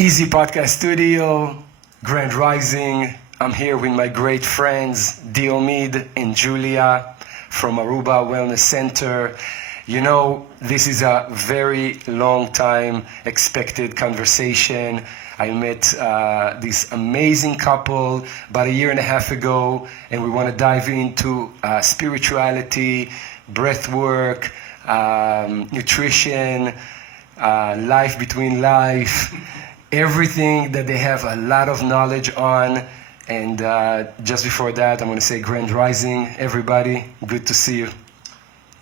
Easy Podcast Studio, Grand Rising. I'm here with my great friends Diomid and Julia from Aruba Wellness Center. You know, this is a very long time expected conversation. I met this amazing couple about a year and a half ago, and we want to dive into spirituality, breath work, nutrition, life between life, everything that they have a lot of knowledge on. And just before that, I'm going to say Grand Rising, everybody. Good to see you.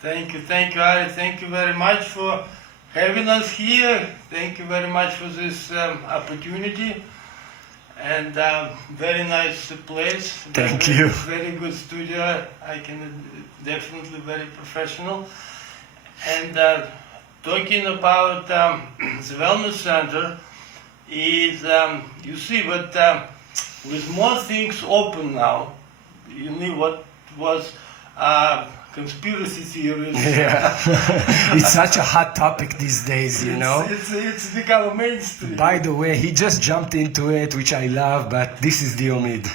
Thank you, Ari. Thank you very much for having us here. Thank you very much for this opportunity. And very nice place. Thank you. Very good studio. I can definitely very professional. And talking about the wellness center is, you see, but with more things open now, you know what was conspiracy theories. Yeah, it's such a hot topic these days, you know. It's become mainstream. By the way, he just jumped into it, which I love, but this is Diomid.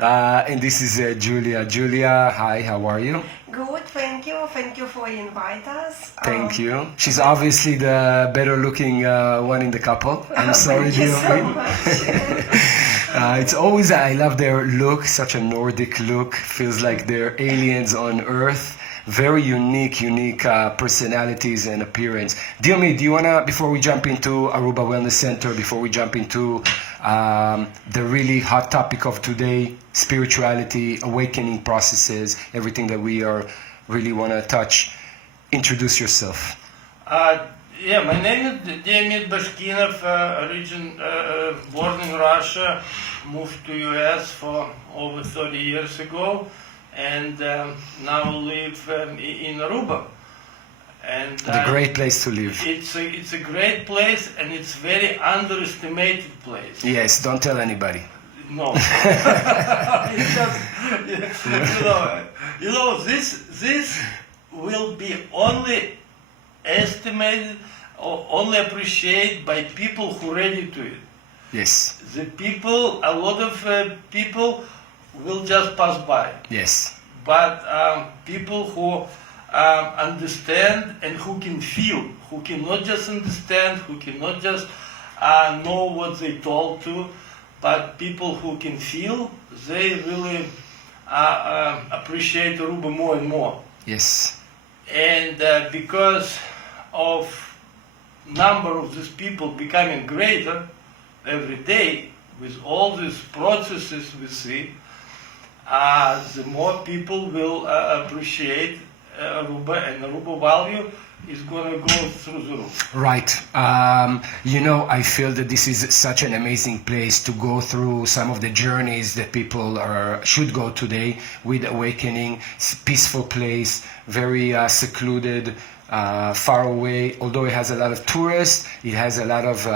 And this is Julia. Julia, hi, how are you? Good, thank you. Thank you for inviting us. Thank you. She's obviously the better looking one in the couple. I'm sorry, Thank you Diomid. so much. It's always, I love their look, such a Nordic look. Feels like they're aliens on Earth. Very unique personalities and appearance. Diomid, do you wanna, before we jump into Aruba Wellness Center, before we jump into the really hot topic of today, spirituality, awakening processes, everything that we are really wanna touch, introduce yourself. Yeah, my name is Diomid Bashkinov, born in Russia, moved to US for over 30 years ago, and now live in Aruba. And The great place to live. it's a great place, and it's very underestimated place. Yes, don't tell anybody. No, it's just, you know, this will be only estimated or only appreciated by people who are ready to it. Yes. The people, a lot of people will just pass by. Yes. But people who understand and who can feel, who can not just understand, who cannot just know what they told to, but people who can feel, they really appreciate Aruba more and more. Yes. And because of number of these people becoming greater every day, with all these processes we see, the more people will appreciate Aruba, and Aruba value is going to go through the roof. Right. You know, I feel that this is such an amazing place to go through some of the journeys that people should go today with awakening. It's a peaceful place, very secluded, far away. Although it has a lot of tourists, it has a lot of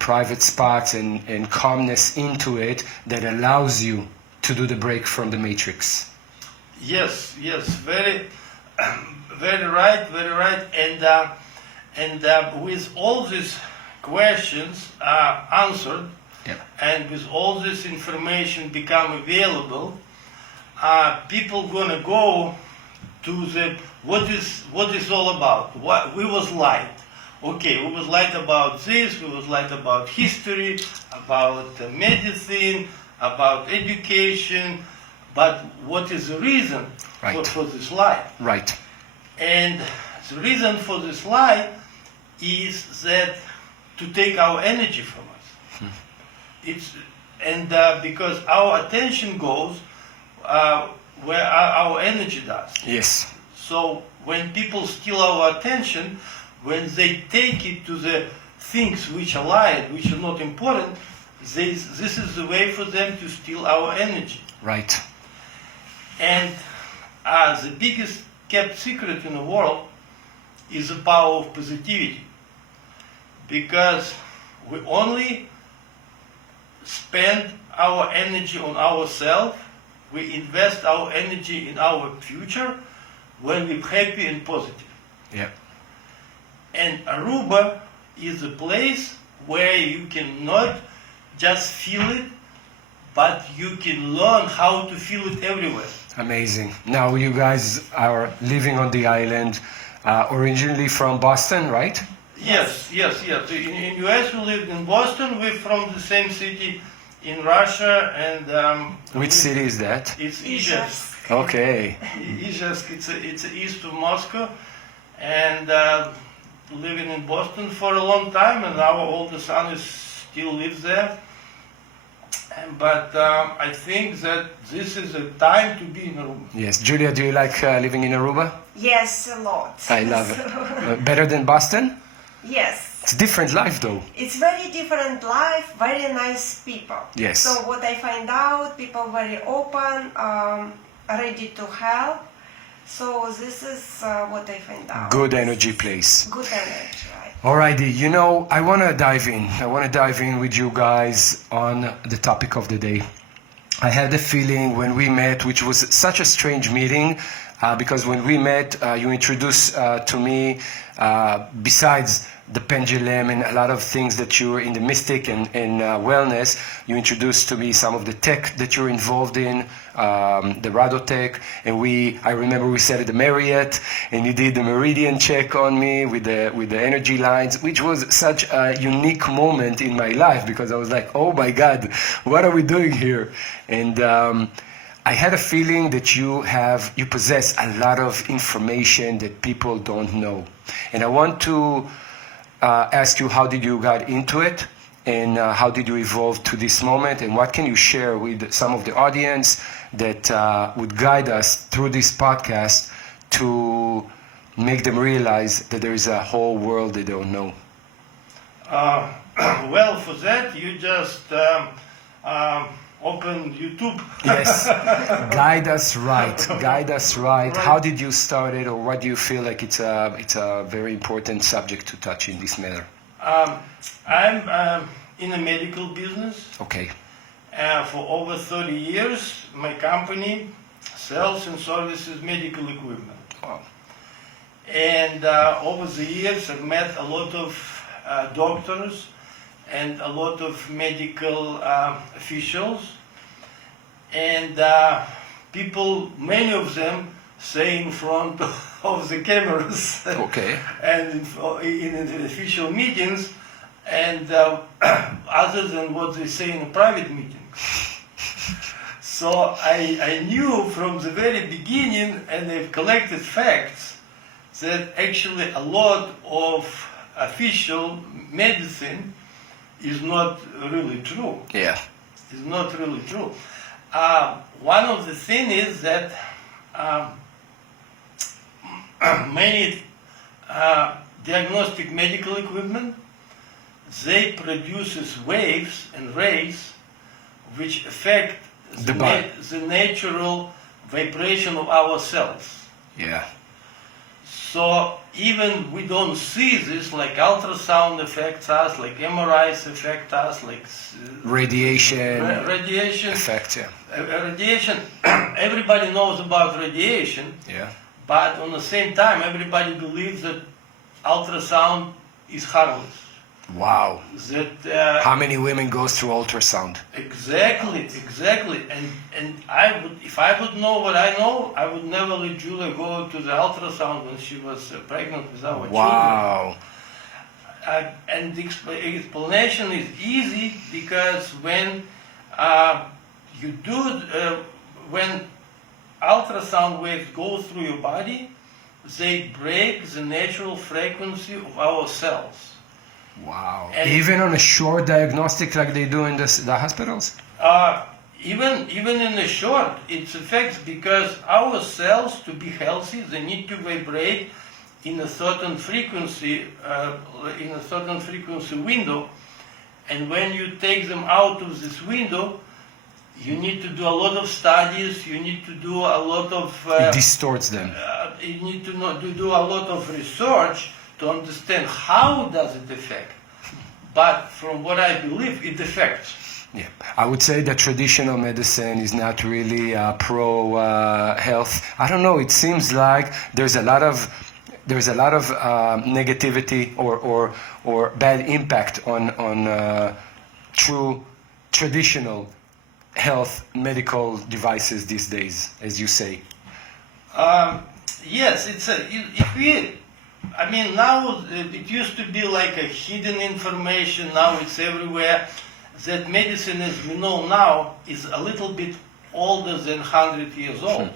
private spots and calmness into it that allows you to do the break from the matrix. Yes, very, very right. And with all these questions answered, Yeah. and with all this information become available, people gonna go to the what is all about. What we was light. Okay, we was light about this. We was light about history, about medicine, about education. But what is the reason Right. for this light? Right. And the reason for this light is that to take our energy from us. It's because our attention goes where our energy does. Yes. So when people steal our attention, when they take it to the things which are light, which are not important, this is the way for them to steal our energy. Right. And the biggest kept secret in the world is the power of positivity. Because we only spend our energy on ourselves, we invest our energy in our future when we're happy and positive. Yeah. And Aruba is a place where you can not just feel it, but you can learn how to feel it everywhere. Amazing. Now you guys are living on the island, originally from Boston, right? Yes. In US we lived in Boston. We're from the same city in Russia, and Which city is that? it's Izhevsk. Okay. Izhevsk, it's east of Moscow, and living in Boston for a long time, and our oldest son still lives there. But I think that this is a time to be in Aruba. Yes. Julia, do you like living in Aruba? Yes, a lot. I love it. Better than Boston? Yes. It's a different life though. It's very different life, very nice people. Yes. So what I find out, people very open, ready to help. So this is what I find out. Good energy place. Good energy, right? Alrighty, you know, I want to dive in. I want to dive in with you guys on the topic of the day. I had the feeling when we met, which was such a strange meeting, because when we met, you introduced to me, besides the pendulum and a lot of things that you're in the mystic and wellness, you introduced to me some of the tech that you're involved in, the RadoTec, and I remember we sat at the Marriott, and you did the meridian check on me with the energy lines, which was such a unique moment in my life, because I was like, oh my God, what are we doing here? And I had a feeling that you possess a lot of information that people don't know. And I want to ask you, how did you get into it, and how did you evolve to this moment, and what can you share with some of the audience that would guide us through this podcast to make them realize that there is a whole world they don't know? Well, for that you just open YouTube. Yes, guide us right. Guide us right. How did you start it, or what do you feel like it's a very important subject to touch in this matter? I'm in the medical business. Okay. For over 30 years, my company sells and services medical equipment. Wow. And over the years, I've met a lot of doctors and a lot of medical officials, and people, many of them say in front of the cameras Okay. and in official meetings, and other than what they say in private meetings. So I knew from the very beginning, and I've collected facts, that actually a lot of official medicine is not really true. Yeah. It's not really true. One of the things is that many diagnostic medical equipment, they produces waves and rays which affect The body. the natural vibration of our cells. Yeah. So even we don't see this, like ultrasound affects us, like MRIs affect us, like Radiation radiation. effect, yeah. Radiation, everybody knows about radiation, Yeah. but on the same time, everybody believes that ultrasound is harmless. Wow. That How many women goes through ultrasound? exactly, and I would, if I would know what I know, I would never let Julia go to the ultrasound when she was pregnant with our children. Wow. And the explanation is easy, because when you do, when ultrasound waves go through your body, they break the natural frequency of our cells. Wow. And even on a short diagnostic like they do in the hospitals? Even in the short, it affects, because our cells, to be healthy, they need to vibrate in a certain frequency, window, and when you take them out of this window, you need to do a lot of studies. You need to do a lot of. It distorts them. You need to do a lot of research to understand how does it affect. But from what I believe, it affects. Yeah, I would say that traditional medicine is not really pro health. I don't know. It seems like there's a lot of there's a lot of negativity or bad impact on true traditional health medical devices these days, as you say. Yes, I mean, now it used to be like a hidden information, now it's everywhere. That medicine as we know now is a little bit older than 100 years old.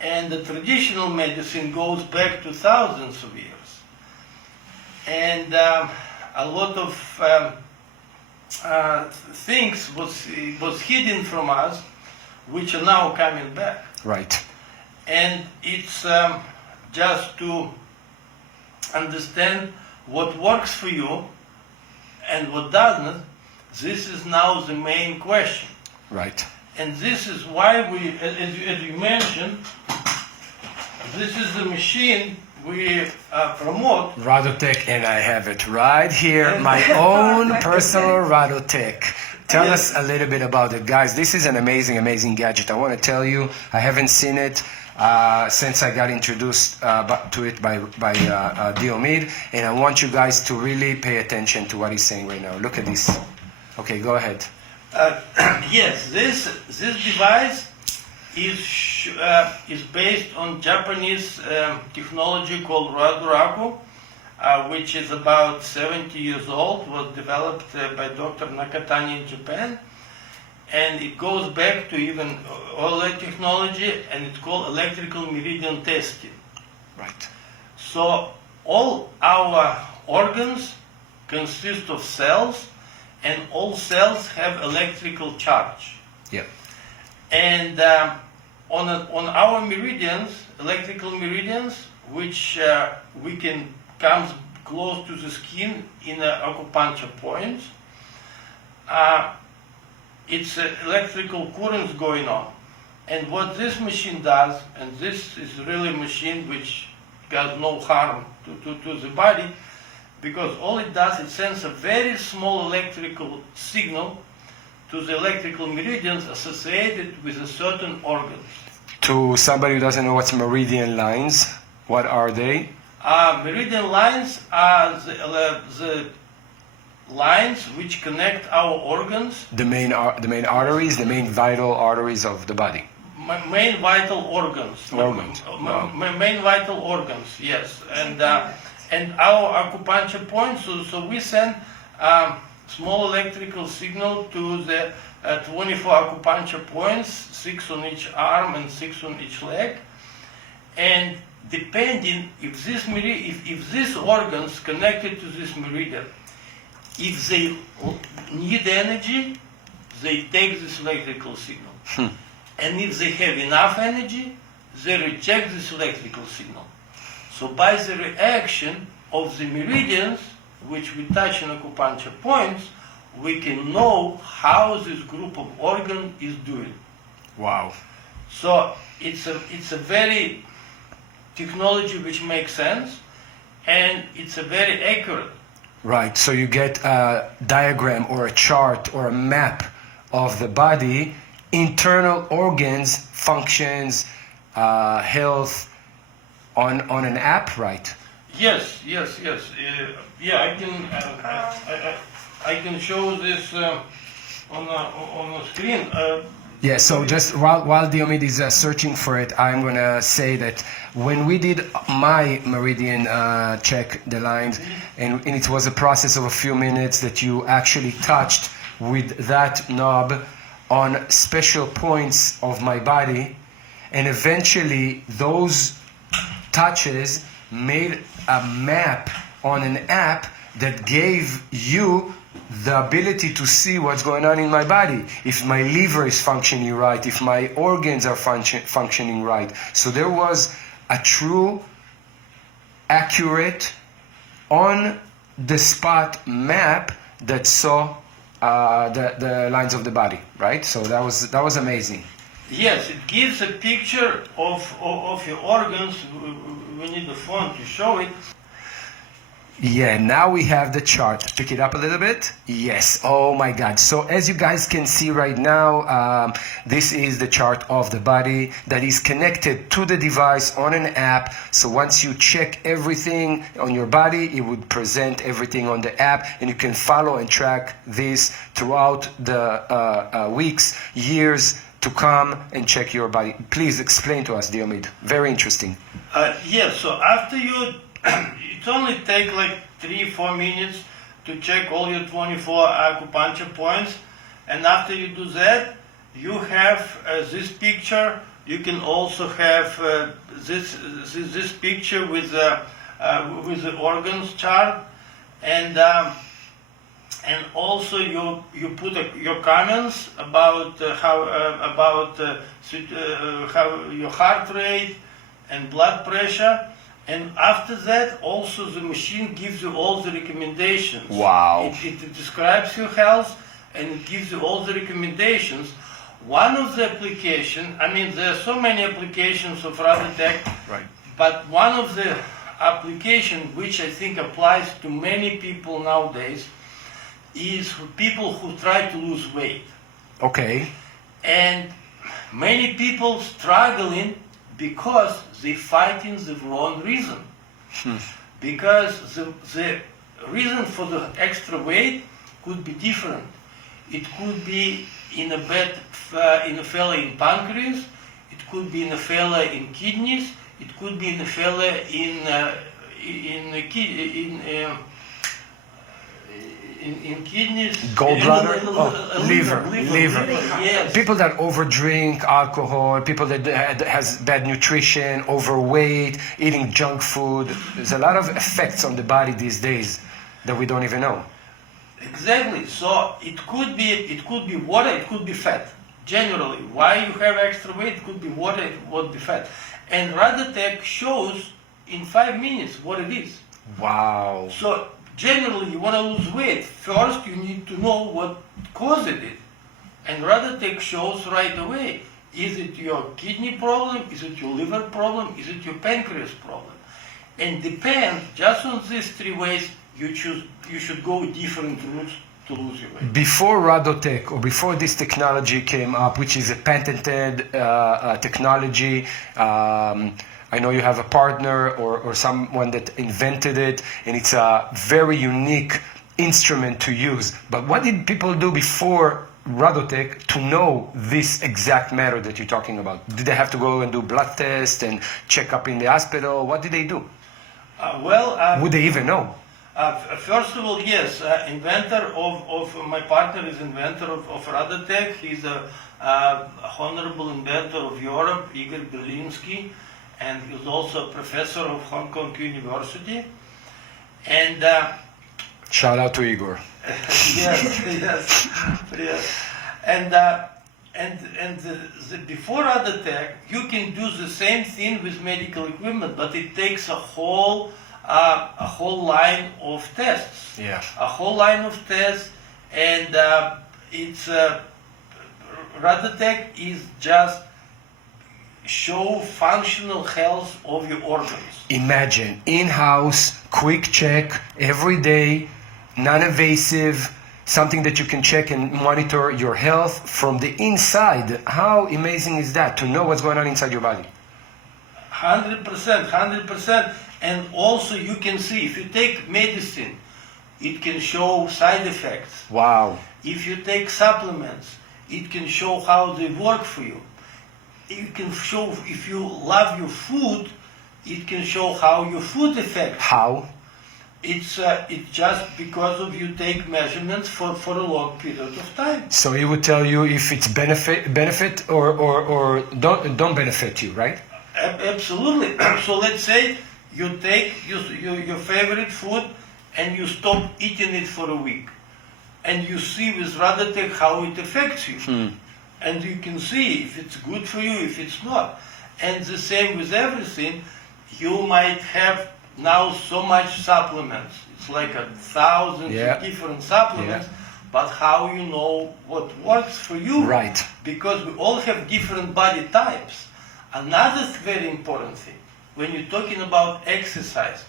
And the traditional medicine goes back to thousands of years. And a lot of things was hidden from us, which are now coming back. Right. And it's just to understand what works for you and what doesn't. This is now the main question. Right. And this is why we, as you mentioned, this is the machine we promote. RadoTec, and I have it right here, my own personal RadoTec. Tell us a little bit about it, guys. This is an amazing, amazing gadget. I want to tell you, I haven't seen it since I got introduced to it by Diomid, and I want you guys to really pay attention to what he's saying right now. Look at this. Okay, go ahead. Yes, this device is based on Japanese technology called RadoTec, which is about 70 years old, was developed by Dr. Nakatani in Japan. And it goes back to even older technology, and it's called electrical meridian testing. Right. So all our organs consist of cells, and all cells have electrical charge. Yeah. And on our meridians, electrical meridians, which we can come close to the skin in acupuncture points, it's electrical currents going on. And what this machine does, and this is really a machine which does no harm to the body, because all it does, it sends a very small electrical signal to the electrical meridians associated with a certain organ. To somebody who doesn't know what's meridian lines, what are they? Meridian lines are the lines which connect our organs. The main arteries, the main vital arteries of the body. Main vital organs. Organs. Wow. Main vital organs, yes. And our acupuncture points, so we send small electrical signal to the 24 acupuncture points, 6 on each arm and 6 on each leg. And depending if these organs connected to this meridian, if they need energy, they take this electrical signal. And if they have enough energy, they reject this electrical signal. So by the reaction of the meridians, which we touch in acupuncture points, we can know how this group of organ is doing. Wow. So it's a very technology which makes sense, and it's a very accurate. Right, so you get a diagram or a chart or a map of the body, internal organs, functions, health, on an app, right? Yes. Yeah, I can show this on the screen. Yeah, so just while Diomid is searching for it, I'm going to say that when we did my meridian check, the lines, and it was a process of a few minutes that you actually touched with that knob on special points of my body, and eventually those touches made a map on an app that gave you the ability to see what's going on in my body, if my liver is functioning right, if my organs are functioning right. So there was a true, accurate, on the spot map that saw the lines of the body, right? So that was amazing. Yes, it gives a picture of your organs. We need a phone to show it. Yeah, now we have the chart. Pick it up a little bit. Yes. Oh my God. So as you guys can see right now, this is the chart of the body that is connected to the device on an app. So once you check everything on your body, it would present everything on the app, and you can follow and track this throughout the weeks, years to come, and check your body. Please explain to us, Diomid. Very interesting. Yes, so after you, it only take like 3-4 minutes to check all your 24 acupuncture points, and after you do that, you have this picture. You can also have this picture with the organs chart, and also you put your comments about how your heart rate and blood pressure, and after that also the machine gives you all the recommendations. Wow. It describes your health and it gives you all the recommendations. One of the applications, I mean there are so many applications of RadoTec, Right. but one of the application which I think applies to many people nowadays is for people who try to lose weight. Okay. And many people struggling because they fighting the wrong reason. Because the reason for the extra weight could be different. It could be in a fella in pancreas, it could be in a fella in kidneys, it could be in a fella in kidneys, Gallbladder? Liver. Yes. People that overdrink alcohol, people that has bad nutrition, overweight, eating junk food. There's a lot of effects on the body these days that we don't even know. Exactly. So it could be water, it could be fat. Generally, why you have extra weight, it could be water, it could be fat. And RadoTec shows in 5 minutes what it is. Wow. So generally, you want to lose weight. First, you need to know what caused it. And RadoTec shows right away. Is it your kidney problem? Is it your liver problem? Is it your pancreas problem? And depend just on these 3 ways, you should go different routes to lose your weight. Before RadoTec, or before this technology came up, which is a patented technology, I know you have a partner or someone that invented it, and it's a very unique instrument to use. But what did people do before RadoTec to know this exact matter that you're talking about? Did they have to go and do blood tests and check up in the hospital? What did they do? Would they even know? First of all, yes, inventor of my partner is inventor of RadoTec. He's a honorable inventor of Europe, Igor Berlinsky, and he was also a professor of Hong Kong University. And shout out to Igor. yes. And before RadoTec, you can do the same thing with medical equipment, but it takes a whole line of tests. Yeah. A whole line of tests, and it's RadoTec is just show functional health of your organs. Imagine in-house, quick check every day, non-invasive, something that you can check and monitor your health from the inside. How amazing is that, to know what's going on inside your body? 100%. And also you can see, if you take medicine, it can show side effects. Wow. If you take supplements, it can show how they work for you. It can show, if you love your food, it can show how your food affects. How? It's just because of you take measurements for a long period of time. So it would tell you if it's benefit or don't benefit you, right? Absolutely. So let's say you take your favorite food and you stop eating it for a week, and you see with RadoTec how it affects you. And you can see if it's good for you, if it's not. And the same with everything. You might have now so much supplements. It's like 1,000 different supplements. But how you know what works for you? Right. Because we all have different body types. Another very important thing, when you're talking about exercises.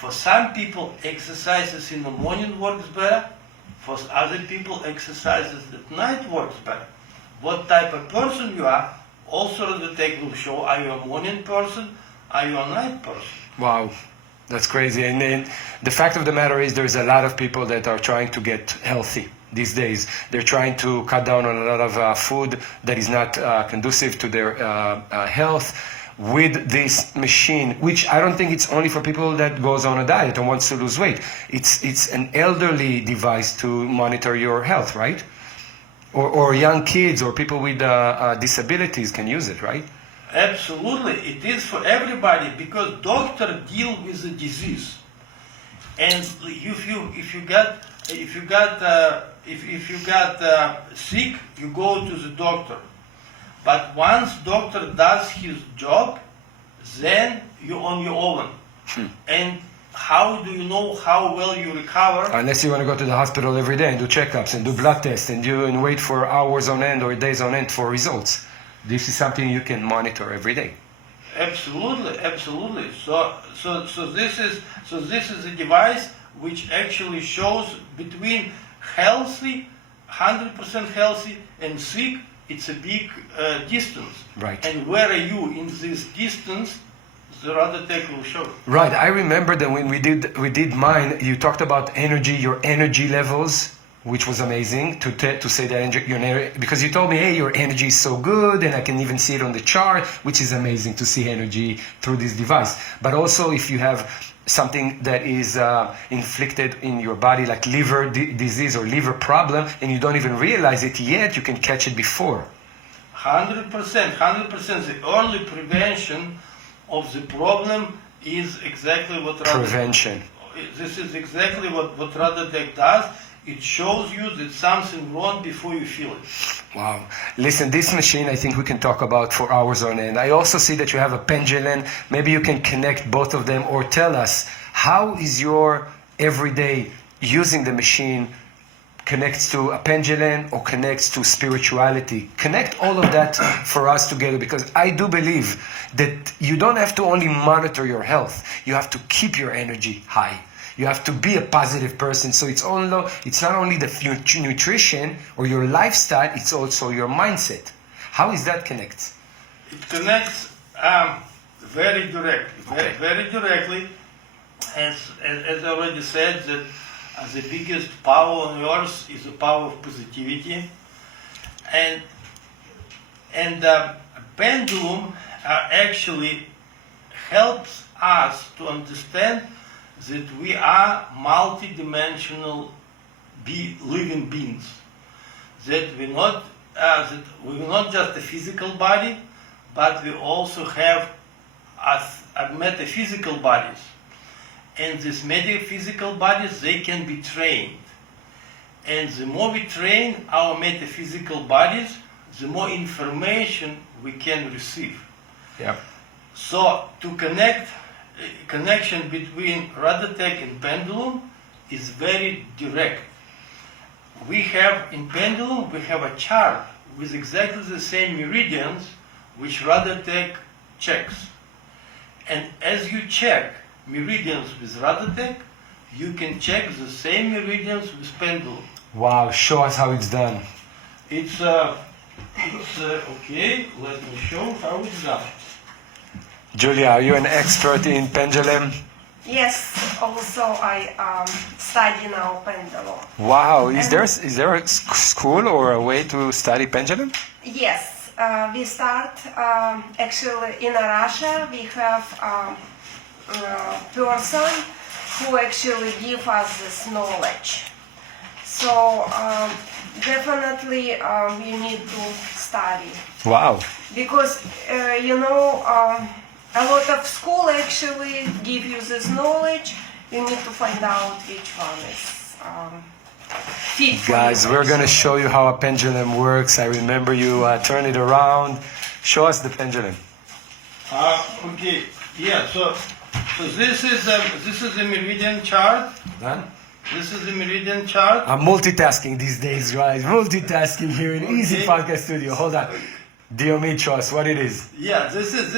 For some people, exercises in the morning works better. For other people, exercises at night works better. What type of person you are, also RadoTec will show, are you a morning person, are you a night person? Wow, that's crazy. And then the fact of the matter is there's a lot of people that are trying to get healthy these days. They're trying to cut down on a lot of food that is not conducive to their health. With this machine, which I don't think it's only for people that goes on a diet and wants to lose weight. It's an elderly device to monitor your health, right? Or young kids or people with disabilities can use it, right? Absolutely, it is for everybody because doctors deal with the disease, and if you got sick, you go to the doctor. But once doctor does his job, then you're on your own. And how do you know how well you recover? Unless you want to go to the hospital every day and do checkups and do blood tests and wait for hours on end or days on end for results. This is something you can monitor every day. Absolutely, absolutely. So this is a device which actually shows between healthy, 100% healthy, and sick. It's a big distance. Right. And where are you in this distance? The RadoTec will show. Right. I remember that when we did mine, you talked about energy, your energy levels, which was amazing to say that because you told me, hey, your energy is so good, and I can even see it on the chart, which is amazing to see energy through this device. But also, if you have something that is inflicted in your body, like liver disease or liver problem, and you don't even realize it yet, you can catch it before. 100%. The early prevention of the problem is exactly what Prevention. This is exactly what RadoTec does. It shows you that something wrong before you feel it. Wow. Listen, this machine I think we can talk about for hours on end. I also see that you have a pendulum. Maybe you can connect both of them or tell us how is your everyday using the machine connects to a pendulum or connects to spirituality. Connect all of that for us together because I do believe that you don't have to only monitor your health. You have to keep your energy high. You have to be a positive person. So it's not only the nutrition or your lifestyle, it's also your mindset. How is that connect? It connects very directly. Okay. Very directly. As I already said, that the biggest power on earth is the power of positivity. And pendulum actually helps us to understand that we are multi-dimensional living beings. That we're not just a physical body, but we also have metaphysical bodies. And these metaphysical bodies, they can be trained. And the more we train our metaphysical bodies, the more information we can receive. Yeah. So to connection between RadoTec and pendulum is very direct. We have in pendulum, we have a chart with exactly the same meridians which RadoTec checks. And as you check meridians with RadoTec, you can check the same meridians with pendulum. Wow, show us how it's done. It's okay, let me show how it's done. Julia, are you an expert in pendulum? Yes, also I study now pendulum. Wow, is there a school or a way to study pendulum? Yes, we start actually in Russia. We have person who actually give us this knowledge. So definitely you need to study. Wow. Because a lot of school actually give you this knowledge. You need to find out which one is fit for Guys, you. we're going to show you how a pendulum works. I remember you turn it around. Show us the pendulum. Okay, yeah, so this is a meridian chart. Done? This is the meridian chart. I'm multitasking these days, guys. Multitasking here in Easy Okay. Podcast Studio. Hold on. Diomid, show us what it is. Yeah, this is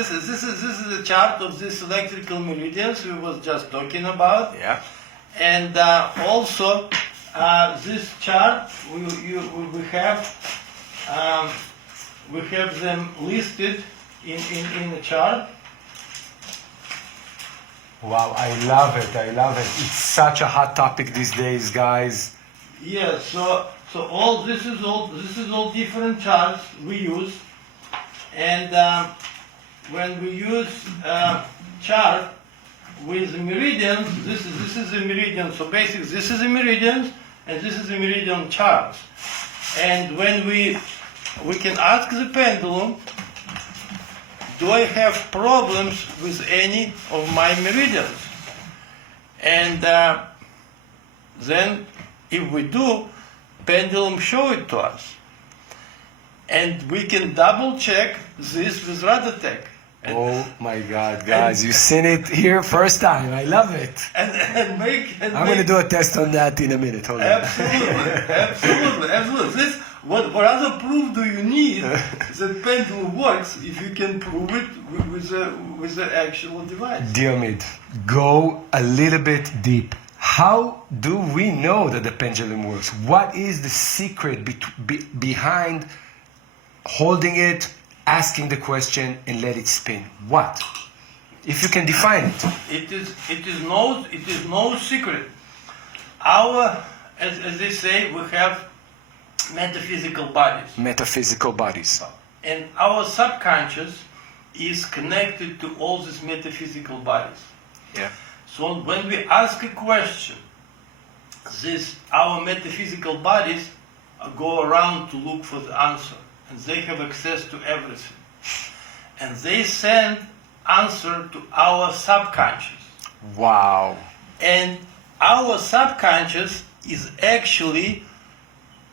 a chart of these electrical meridians we was just talking about. Yeah. And also this chart we have them listed in the chart. Wow, I love it. I love it. It's such a hot topic these days, guys. Yeah, so all this is all different charts we use, and when we use chart with meridians, this is a meridian. So basically, this is a meridian, and this is a meridian chart. And when we can ask the pendulum, do I have problems with any of my meridians? And then, if we do, pendulum show it to us. And we can double check this with RadoTec. Oh my God, guys, you've seen it here first time. I love it. And make. I'm going to do a test on that in a minute. Hold on. Absolutely. This, what other proof do you need that pendulum works if you can prove it with the actual device? Diomid, go a little bit deep. How do we know that the pendulum works? What is the secret behind holding it, asking the question, and let it spin? What? If you can define it. It is no secret. Our, as they say, we have metaphysical bodies. Metaphysical bodies. And our subconscious is connected to all these metaphysical bodies. Yeah. So when we ask a question, our metaphysical bodies go around to look for the answer, and they have access to everything. And they send answer to our subconscious. Wow. And our subconscious is actually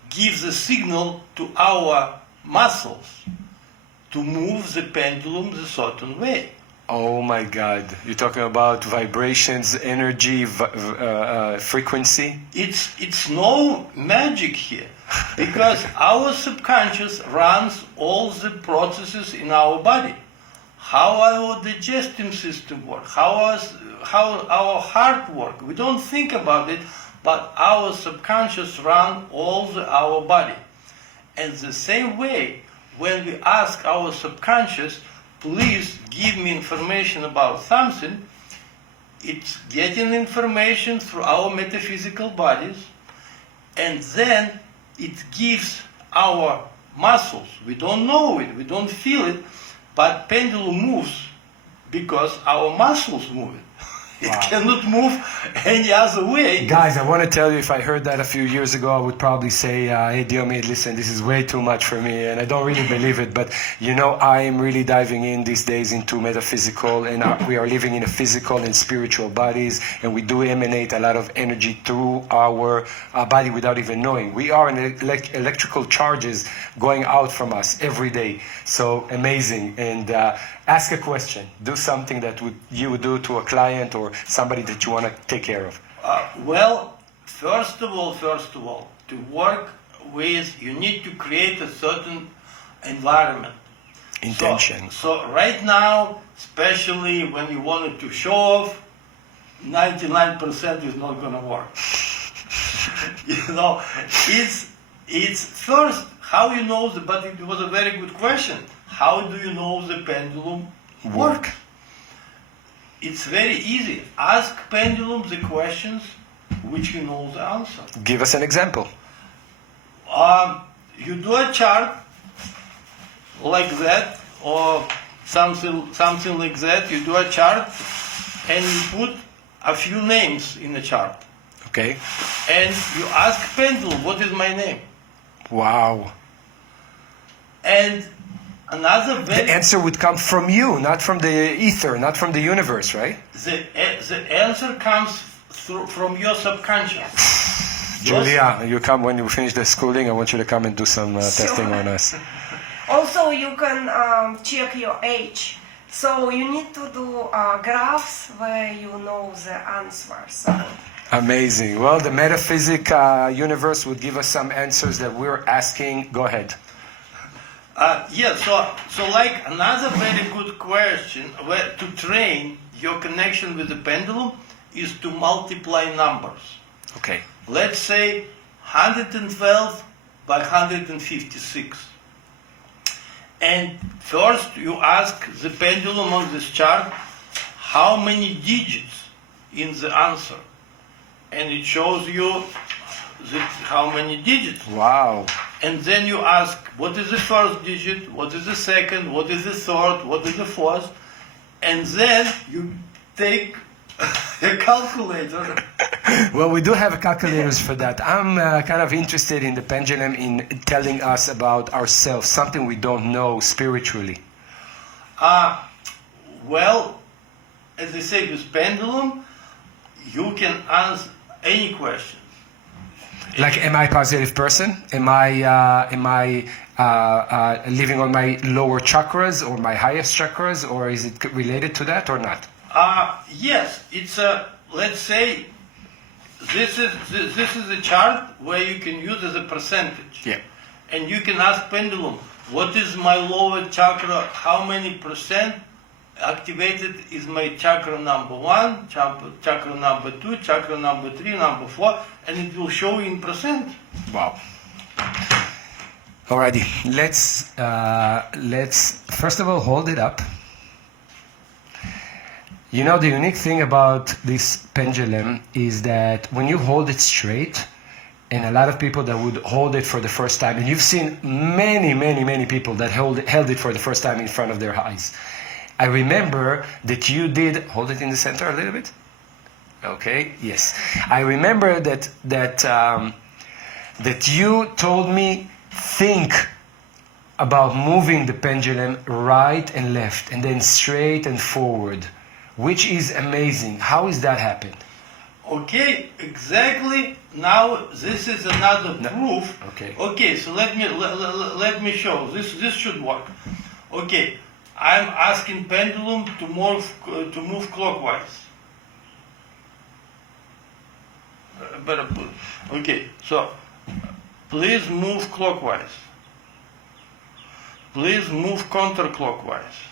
gives a signal to our muscles to move the pendulum the certain way. Oh my God. You're talking about vibrations, energy, frequency? It's no magic here, because our subconscious runs all the processes in our body. How our digestive system works, how our heart works. We don't think about it, but our subconscious runs our body. And the same way, when we ask our subconscious, please give me information about something, it's getting information through our metaphysical bodies, and then it gives our muscles. We don't know it, we don't feel it, but pendulum moves because our muscles move it. It Wow. cannot move any other way. Guys, I want to tell you, if I heard that a few years ago, I would probably say, hey, Diomid, listen, this is way too much for me, and I don't really believe it. But, you know, I am really diving in these days into metaphysical, and we are living in a physical and spiritual bodies, and we do emanate a lot of energy through our body without even knowing. We are in electrical charges going out from us every day. So amazing. And ask a question. Do something that you would do to a client or somebody that you want to take care of. Well, first of all, to work with, you need to create a certain environment. Intention. So right now, especially when you wanted to show off, 99% is not going to work. You know, it's first how you know but it was a very good question. How do you know the pendulum works? It's very easy. Ask pendulum the questions which you know the answer. Give us an example. You do a chart like that, or something like that. You do a chart and you put a few names in the chart. Okay. And you ask pendulum, what is my name? Wow. And another very... The answer would come from you, not from the ether, not from the universe, right? The answer comes from your subconscious. Julia, you come when you finish the schooling. I want you to come and do some testing on us. Also, you can check your age. So you need to do graphs where you know the answer. So. Amazing. Well, the metaphysic universe would give us some answers that we're asking. Go ahead. So like another very good question where to train your connection with the pendulum is to multiply numbers. Okay. Let's say 112 by 156. And first you ask the pendulum on this chart how many digits in the answer. And it shows you how many digits. Wow. And then you ask, what is the first digit, what is the second, what is the third, what is the fourth, and then you take a calculator. Well, we do have calculators for that. I'm kind of interested in the pendulum in telling us about ourselves, something we don't know spiritually. Well, as I say, with pendulum, you can answer any question. Like, am I a positive person? Am I living on my lower chakras or my highest chakras, or is it related to that or not? Yes, it's let's say this is a chart where you can use as a percentage. Yeah. And you can ask pendulum, what is my lower chakra? How many percent activated is my chakra number 1, chakra number 2, chakra number 3, number 4, and it will show you in percent. Wow. Alrighty, let's first of all hold it up. You know, the unique thing about this pendulum is that when you hold it straight, and a lot of people that would hold it for the first time, and you've seen many people that held it for the first time in front of their eyes. I remember that you did, hold it in the center a little bit. Okay, yes. I remember that you told me, think about moving the pendulum right and left, and then straight and forward, which is amazing. How is that happened? Okay, exactly. Now this is another proof. Okay. Okay, so let me show. This should work. Okay, I'm asking pendulum to move clockwise. Better put. Okay, so please move clockwise. Please move counterclockwise.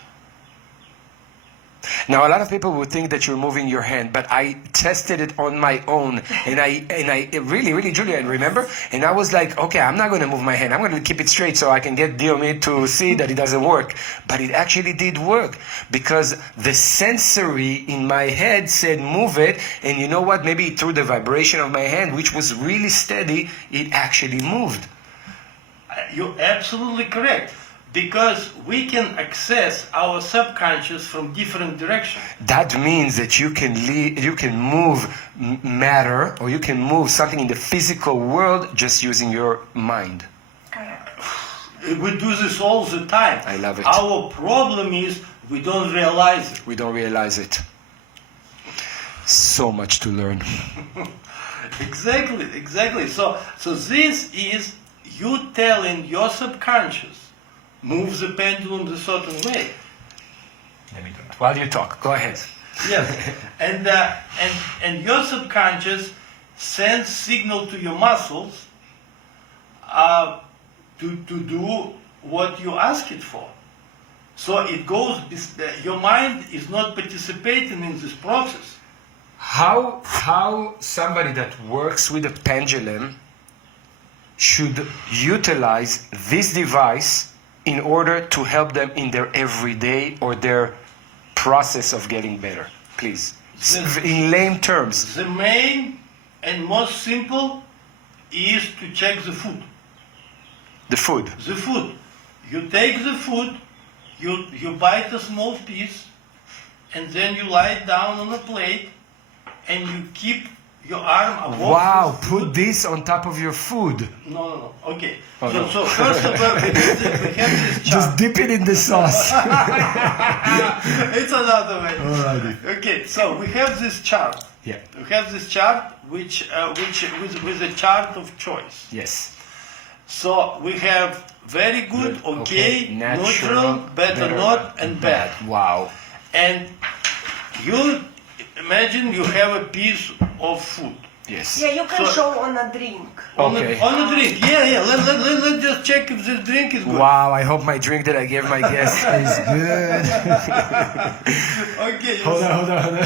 Now, a lot of people would think that you're moving your hand, but I tested it on my own, and I really, Julia, remember? And I was like, okay, I'm not going to move my hand. I'm going to keep it straight so I can get Diomid to see that it doesn't work. But it actually did work, because the sensory in my head said move it, and you know what? Maybe through the vibration of my hand, which was really steady, it actually moved. You're absolutely correct. Because we can access our subconscious from different directions. That means that you can move matter, or you can move something in the physical world just using your mind. Correct. We do this all the time. I love it. Our problem is we don't realize it. We don't realize it. So much to learn. Exactly. So this is you telling your subconscious, move the pendulum a certain way. Let me do it. While you talk, go ahead. Yes, and your subconscious sends signal to your muscles to do what you ask it for. So it goes. Your mind is not participating in this process. How somebody that works with a pendulum should utilize this device in order to help them in their everyday or their process of getting better, please. In lame terms. The main and most simple is to check the food. The food. The food. You take the food, you bite a small piece, and then you lie it down on a plate, and you keep your arm above. Wow, put this on top of your food. No. Okay. Oh, no. So first of all, we have this chart. Just dip it in the sauce. It's another way. Alrighty. Okay, so we have this chart. Yeah. We have this chart which with a chart of choice. Yes. So we have very good, okay, natural, neutral, better not, and bad. Wow. And you imagine you have a piece of food. Yes. Yeah, you can So- show on a drink. Okay. On the drink. Yeah. Let's just check if the drink is good. Wow, I hope my drink that I gave my guest is good. Okay. Hold on.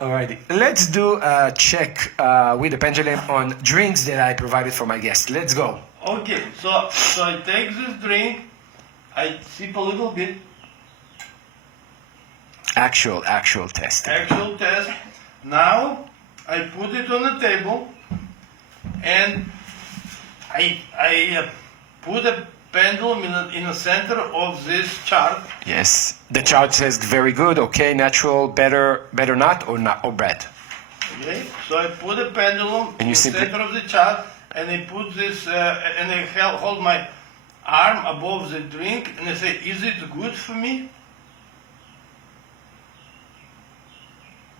Alrighty. Let's do a check with the pendulum on drinks that I provided for my guest. Let's go. Okay. So I take this drink. I sip a little bit. Actual test. Actual test. Now I put it on the table, and I put a pendulum in the center of this chart. Yes. The chart says very good, okay, natural, better not, or bad. Okay, so I put a pendulum And in you the simply- center of the chart, and I put this, and I hold my arm above the drink, and I say, "Is it good for me?"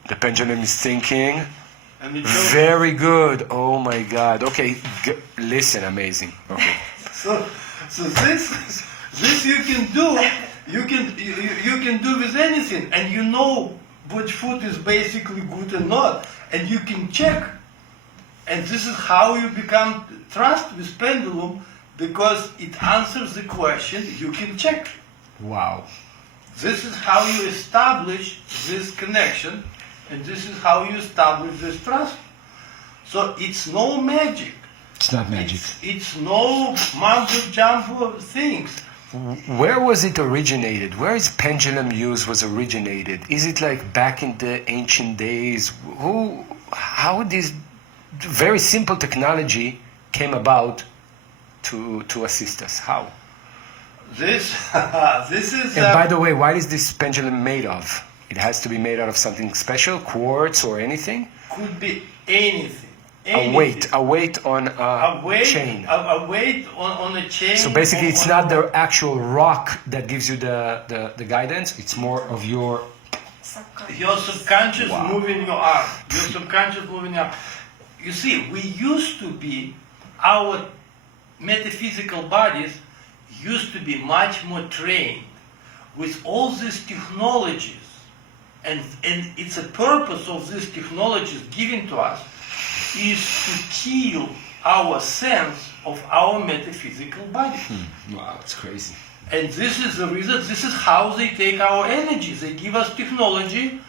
The pendulum is thinking. And it goes, Very good. Oh my God. Okay. Listen, amazing. Okay. so this you can do. You can do with anything, and you know which food is basically good and not, and you can check. And this is how you become trust with pendulum, because it answers the question. You can check. Wow. This is how you establish this connection, and this is how you establish this trust. So it's no magic. It's not magic. It's no mumbo jumbo things. Where was it originated? Where is pendulum use was originated? Is it like back in the ancient days? How this very simple technology came about to assist us? How? This is. And by the way, what is this pendulum made of? It has to be made out of something special, quartz or anything? Could be anything. A weight on a chain. A weight on a chain. So basically, it's on- not the actual rock that gives you the guidance. It's more of your. Your subconscious Wow. moving your arm. Your subconscious moving your arm. You see, we used to be, our metaphysical bodies used to be much more trained with all these technologies. And it's a purpose of these technologies given to us is to kill our sense of our metaphysical body. Wow, it's crazy. And this is the reason, this is how they take our energy. They give us technology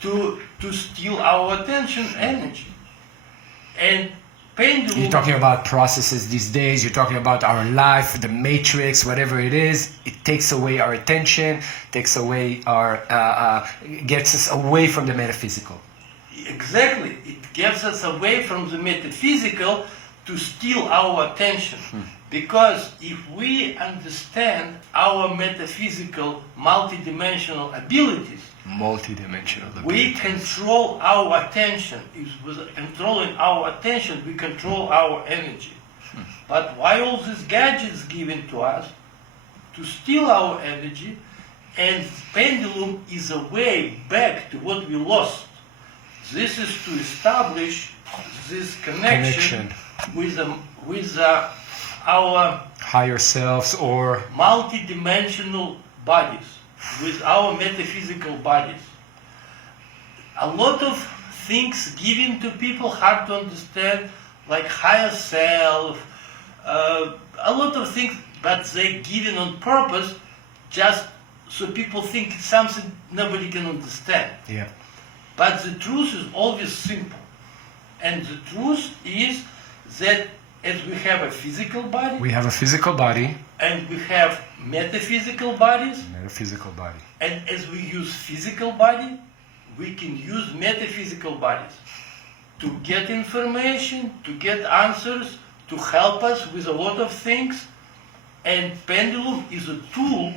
to steal our attention energy. And pendulum... You're talking about processes these days, you're talking about our life, the matrix, whatever it is. It takes away our attention, takes away gets us away from the metaphysical. Exactly. It gets us away from the metaphysical to steal our attention. Because if we understand our metaphysical multidimensional abilities, we control our attention. With controlling our attention, we control our energy. But why all these gadgets given to us to steal our energy, and pendulum is a way back to what we lost. This is to establish this connection. with our higher selves or multidimensional bodies, with our metaphysical bodies. A lot of things given to people hard to understand, like higher self, a lot of things, but they're given on purpose just so people think it's something nobody can understand. Yeah. But the truth is always simple. And the truth is that as we have a physical body, we have a physical body, and we have metaphysical bodies, and as we use physical body, we can use metaphysical bodies to get information, to get answers, to help us with a lot of things. And pendulum is a tool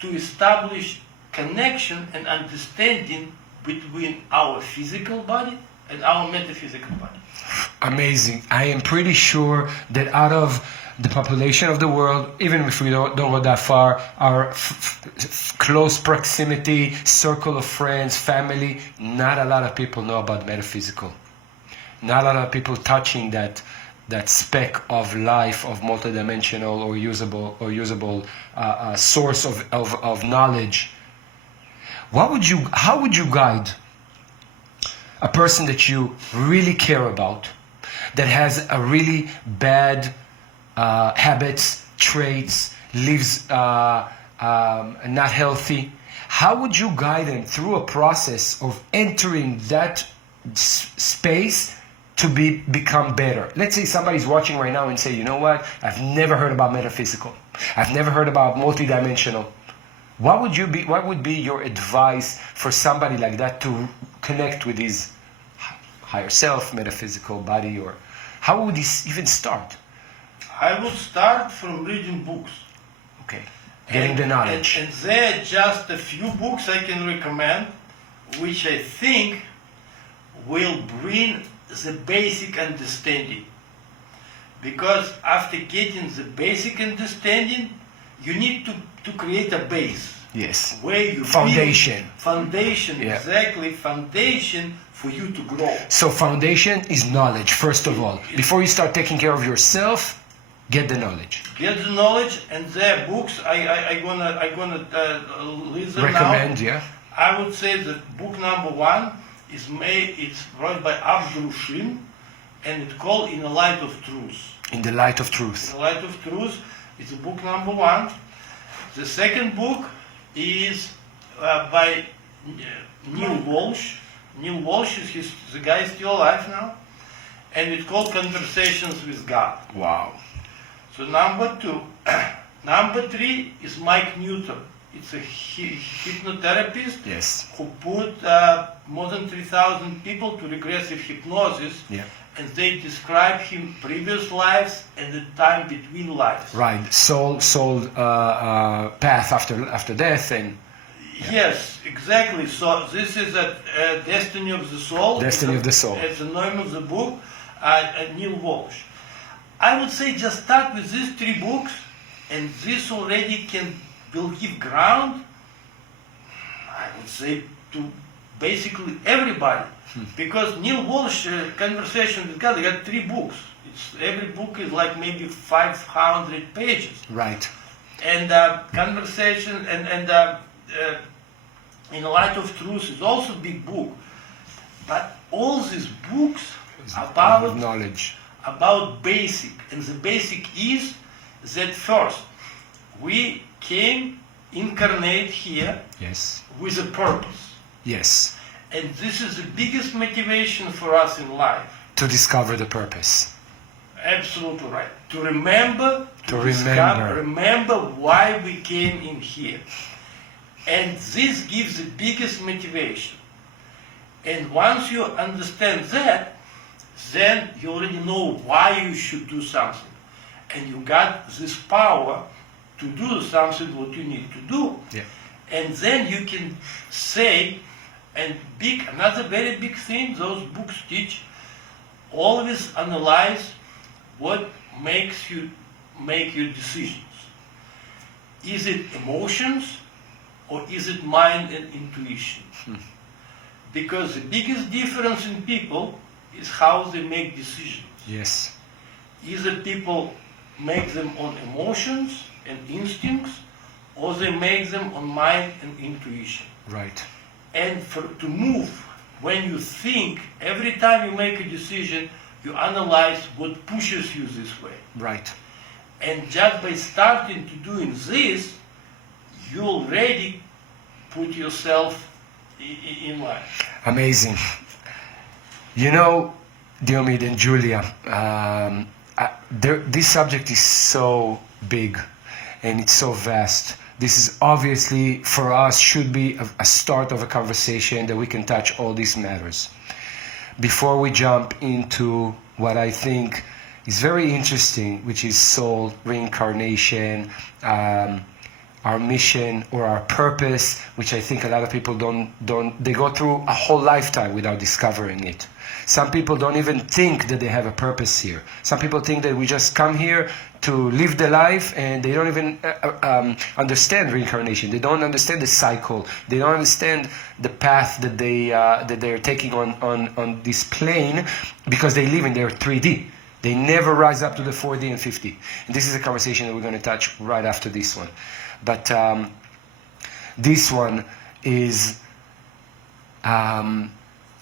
to establish connection and understanding between our physical body and our metaphysical body. Amazing. I am pretty sure that out of the population of the world, even if we don't go that far, our close proximity, circle of friends, family, not a lot of people know about metaphysical. Not a lot of people touching that speck of life, of multidimensional or usable source of knowledge. How would you guide? a person that you really care about, that has a really bad habits, traits, lives not healthy, how would you guide them through a process of entering that space to become better? Let's say somebody's watching right now and say, you know what, I've never heard about metaphysical. I've never heard about multidimensional. What would be your advice for somebody like that to connect with his higher self, metaphysical body, or how would he even start? I would start from reading books. Okay, getting the knowledge. And there are just a few books I can recommend, which I think will bring the basic understanding. Because after getting the basic understanding, you need to create a base. Yes. Where you foundation. Foundation, yeah. Exactly. Foundation for you to grow. So foundation is knowledge, first of all. Before you start taking care of yourself, get the knowledge. Get the knowledge, and their books. I gonna list them recommend, now. Yeah. I would say that book number 1 is it's written by Abdul Shin, and it's called In the Light of Truth. In the Light of Truth. In the Light of Truth. It's book number 1. The second book is by Neil Walsh. Neil Walsh is the guy is still alive now, and it's called Conversations with God. Wow. So number 2. Number 3 is Mike Newton. It's a hypnotherapist. Yes. Who put more than 3,000 people to regressive hypnosis. Yeah. And they describe him previous lives and the time between lives. Right, soul path after death, and yes, exactly. So this is a Destiny of the Soul. Destiny of the Soul. It's the name of the book. Neil Walsh. I would say just start with these 3 books, and this already will give ground. I would say to basically everybody. Because Neil Walsh, Conversation with God, they got 3 books. Every book is like maybe 500 pages. Right. And Conversation and In the Light of Truth is also a big book. But all these books about knowledge, about basic, and the basic is that first we came incarnate here. Yes. With a purpose. Yes. And this is the biggest motivation for us in life. To discover the purpose. Absolutely right. To remember, remember why we came in here. And this gives the biggest motivation. And once you understand that, then you already know why you should do something. And you got this power to do something what you need to do. Yeah. And then you can say, and another very big thing those books teach, always analyze what makes you make your decisions. Is it emotions or is it mind and intuition? Because the biggest difference in people is how they make decisions. Yes. Either people make them on emotions and instincts, or they make them on mind and intuition. Right. And to move, when you think, every time you make a decision, you analyze what pushes you this way. Right. And just by starting to doing this, you already put yourself in line. Amazing. You know, Diomid and Julia, this subject is so big and it's so vast. This is obviously, for us, should be a start of a conversation that we can touch all these matters. Before we jump into what I think is very interesting, which is soul, reincarnation, our mission or our purpose, which I think a lot of people they go through a whole lifetime without discovering it. Some people don't even think that they have a purpose here. Some people think that we just come here to live the life, and they don't even understand reincarnation. They don't understand the cycle. They don't understand the path that they're taking on this plane, because they live in their 3D. They never rise up to the 4D and 5D. And this is a conversation that we're going to touch right after this one. But this one is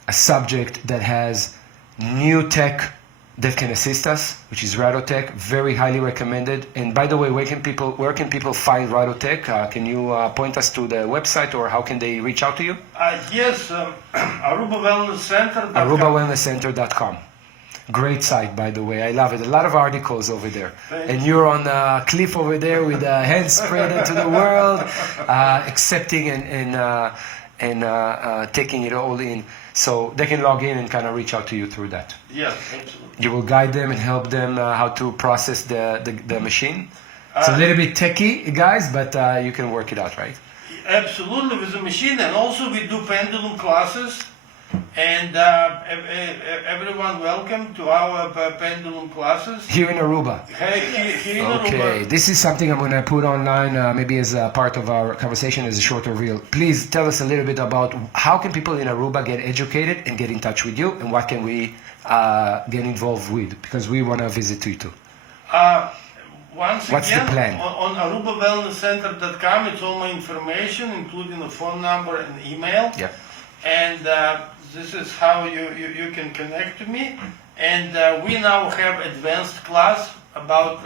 a subject that has new tech that can assist us, which is RadoTec, very highly recommended. And by the way, where can people find RadoTec? Can you point us to the website, or how can they reach out to you? Yes, Aruba Wellness Center. ArubaWellnessCenter.com. Great site, by the way. I love it. A lot of articles over there. And you're on a cliff over there with hands spread into the world, accepting and taking it all in. So they can log in and kind of reach out to you through that. Yes, absolutely. You will guide them and help them how to process the machine. It's a little bit techy, guys, but you can work it out, right? Absolutely, with the machine. And also we do pendulum classes. And everyone welcome to our pendulum classes. Here in Aruba. Here in Okay, Aruba. this is something I'm going to put online maybe as a part of our conversation as a shorter reel. Please tell us a little bit about how can people in Aruba get educated and get in touch with you, and what can we get involved with, because we want to visit you too. What's the plan? On ArubaWellnessCenter.com, it's all my information, including the phone number and email. Yeah. And this is how you can connect to me. And we now have advanced class about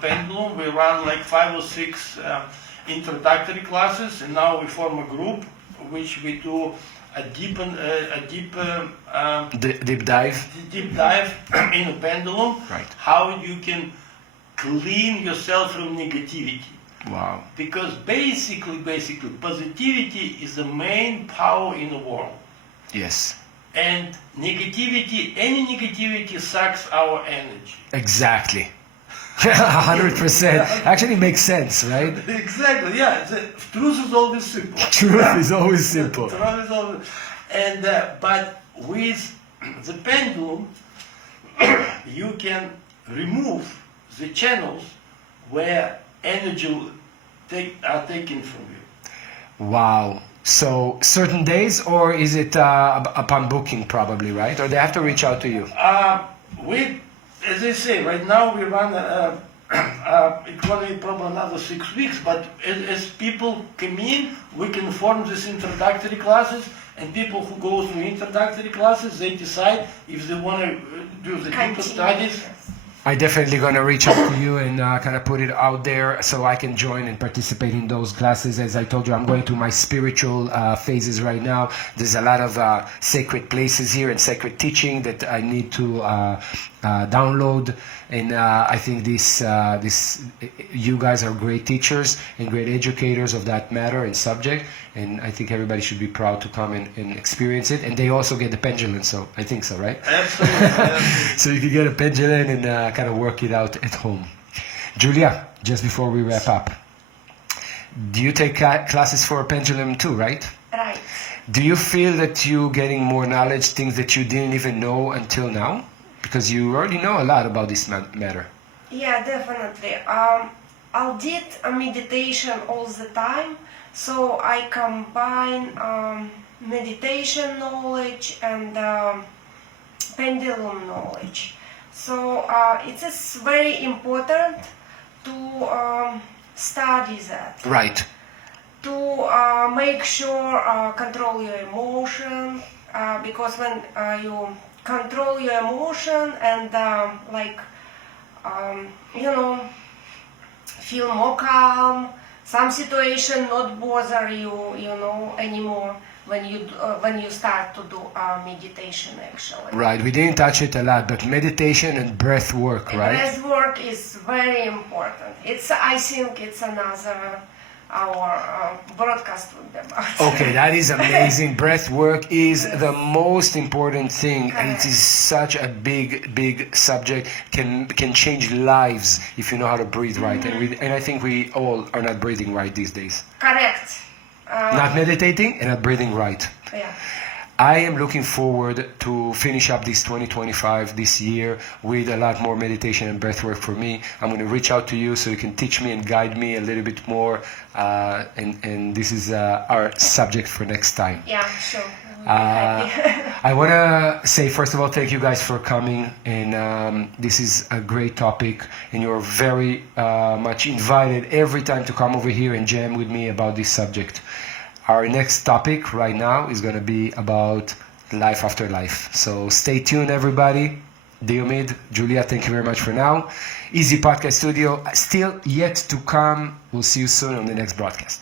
pendulum. We run like 5 or 6 introductory classes, and now we form a group which we do a deep dive in a pendulum. Right. How you can clean yourself from negativity. Wow. Because basically, positivity is the main power in the world. Yes. And any negativity sucks our energy. Exactly. 100%. Actually makes sense, right? Exactly, yeah. The truth is always simple. Truth is always simple. Truth is always, and but with the pendulum, you can remove the channels where energy are taken from you. Wow. So certain days, or is it upon booking probably, right? Or they have to reach out to you? As I say, right now we run, it's going to be probably another 6 weeks, but as people come in, we can form these introductory classes, and people who go through introductory classes, they decide if they want to do the deeper studies. I definitely gonna reach out to you and kind of put it out there so I can join and participate in those classes. As I told you, I'm going through my spiritual phases right now. There's a lot of sacred places here and sacred teaching that I need to download. And I think you guys are great teachers and great educators of that matter and subject. And I think everybody should be proud to come and experience it. And they also get the pendulum, so I think so, right? Absolutely. So you can get a pendulum and kind of work it out at home. Julia, just before we wrap up, do you take classes for a pendulum too, right? Right. Do you feel that you're getting more knowledge, things that you didn't even know until now? Because you already know a lot about this matter. Yeah, definitely. I did a meditation all the time, so I combine meditation knowledge and pendulum knowledge. So it is very important to study that. Right. To make sure control your emotion, because when you control your emotion and feel more calm, some situation not bother you, anymore when you start to do meditation actually. Right, we didn't touch it a lot, but meditation and breath work, right? Breath work is very important. I think it's another our broadcast would be about. Okay, that is amazing. Breath work is the most important thing, and it is such a big subject. Can change lives if you know how to breathe right. And I think we all are not breathing right these days. Correct. Not meditating and not breathing right. Yeah. I am looking forward to finish up this 2025 this year with a lot more meditation and breath work for me. I'm going to reach out to you so you can teach me and guide me a little bit more. And this is our subject for next time. Yeah, sure. Happy. I want to say, first of all, thank you guys for coming. And this is a great topic. And you're very much invited every time to come over here and jam with me about this subject. Our next topic right now is going to be about life after life. So stay tuned, everybody. Diomid, Julia, thank you very much for now. Easy Podcast Studio, still yet to come. We'll see you soon on the next broadcast.